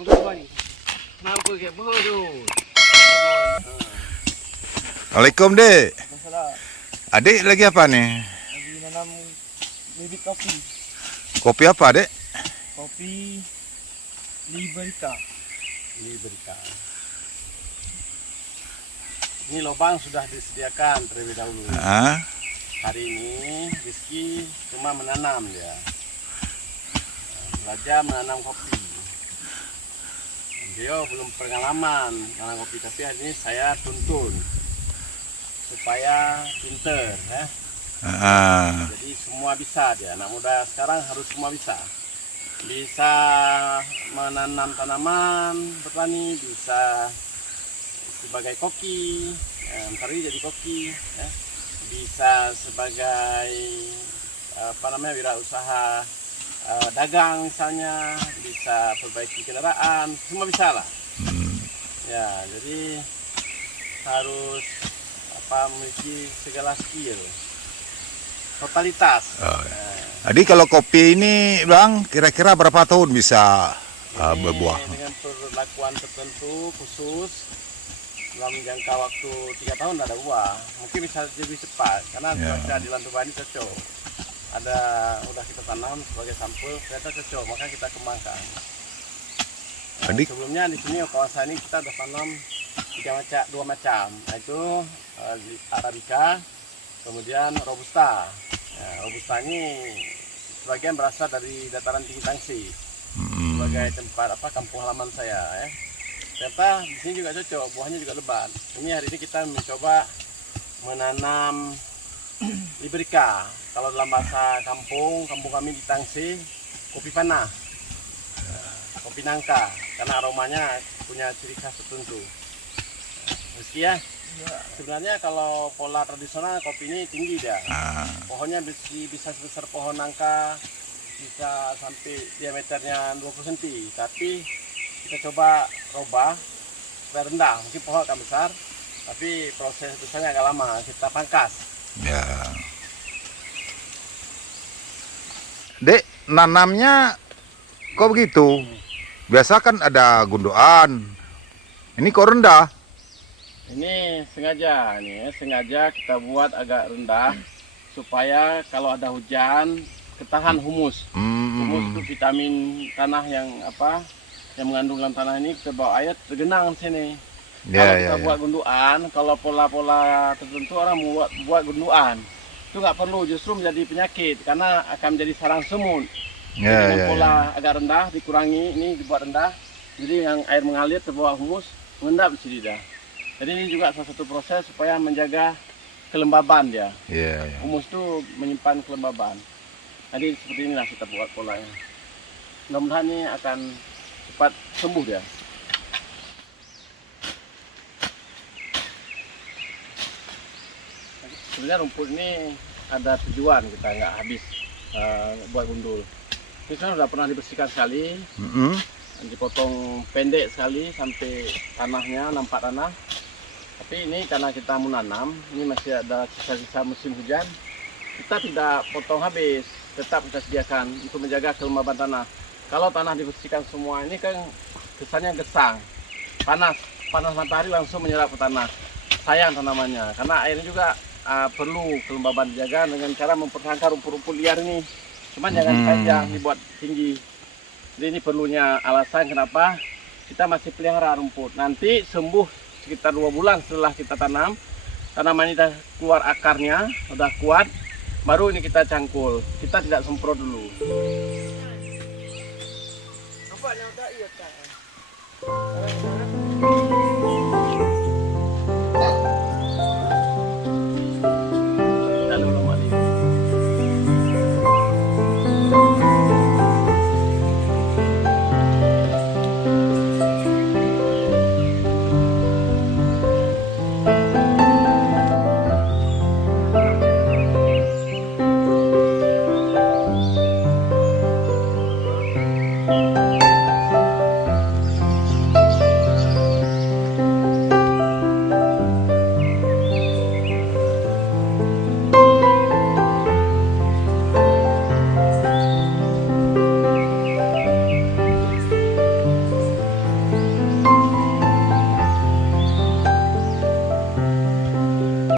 Assalamualaikum, Dek. Adik lagi apa nih? Lagi nanam bibit kopi. Kopi apa, Dek? Kopi Liberica. Ini lubang sudah disediakan terlebih dahulu. Ah, Hari ini Rizky cuma menanam dia. Belajar menanam kopi. Dia belum pengalaman menanam kopi, tapi hari ini saya tuntun supaya pinter ya. Jadi semua bisa dia. Anak muda sekarang harus semua bisa. Bisa menanam tanaman, bertani, bisa sebagai koki, ntar jadi koki, ya. Bisa sebagai wirausaha dagang misalnya, bisa perbaiki kendaraan, semua bisa lah. Ya, jadi harus memiliki segala skill, totalitas. Jadi kalau kopi ini, Bang, kira-kira berapa tahun bisa berbuah? Dengan perlakuan tertentu khusus dalam jangka waktu 3 tahun ada buah. Mungkin bisa lebih cepat karena cuaca di Lantubani cocok. Udah kita tanam sebagai sampel, ternyata cocok, maka kita kembangkan. Sebelumnya di sini kawasan ini kita udah tanam 2 macam, yaitu Arabica, kemudian Robusta. Robusta ini sebagian berasal dari dataran tinggi Tangsi, sebagai tempat kampung halaman saya ya. Ternyata di sini juga cocok, buahnya juga lebat. Ini hari ini kita mencoba menanam Liberica. Kalau dalam bahasa kampung kami di Tangsi, kopi panah, kopi nangka, karena aromanya punya ciri khas tertentu. Meski ya, sebenarnya kalau pola tradisional kopi ini tinggi dia. Pohonnya bisa sebesar pohon nangka, bisa sampai diameternya 20 cm. Tapi kita coba robah supaya rendah. Mungkin pohon akan besar, tapi proses besarnya agak lama. Kita pangkas. Ya. Dek, nanamnya kok begitu? Biasa kan ada gunduan. Ini kok rendah? Ini sengaja kita buat agak rendah supaya kalau ada hujan ketahan humus. Humus itu vitamin tanah yang mengandung dalam tanah ini, kita bawa air tergenang sini. Kalau kita buat gunduan, kalau pola-pola tertentu orang buat gunduan, itu nggak perlu, justru menjadi penyakit karena akan menjadi sarang semut. Dengan pola agak rendah dikurangi, ini dibuat rendah, jadi yang air mengalir terbawa humus mengendap di sini dah. Jadi ini juga salah satu proses supaya menjaga kelembaban dia. Humus itu menyimpan kelembaban. Jadi seperti inilah kita buat polanya. Mudah-mudahan ini akan cepat sembuh dia. Sebenarnya rumput ini ada tujuan, kita nggak habis buat gundul. Ini kan sudah pernah dibersihkan sekali, dipotong pendek sekali sampai tanahnya nampak tanah. Tapi ini karena kita menanam, ini masih ada sisa-sisa musim hujan, kita tidak potong habis, tetap kita sediakan untuk menjaga kelembaban tanah. Kalau tanah dibersihkan semua ini kan kesannya gesang, panas matahari langsung menyerap ke tanah. Sayang tanamannya, karena airnya juga perlu kelembaban dijaga dengan cara mempertahankan rumput-rumput liar ini. Cuman jangan panjang, dibuat tinggi. Jadi ini perlunya alasan kenapa kita masih pelihara rumput. Nanti sembuh sekitar 2 bulan setelah kita tanam, tanaman ini sudah keluar akarnya, sudah kuat, baru ini kita cangkul. Kita tidak semprot dulu. Nampaknya udah iya kan.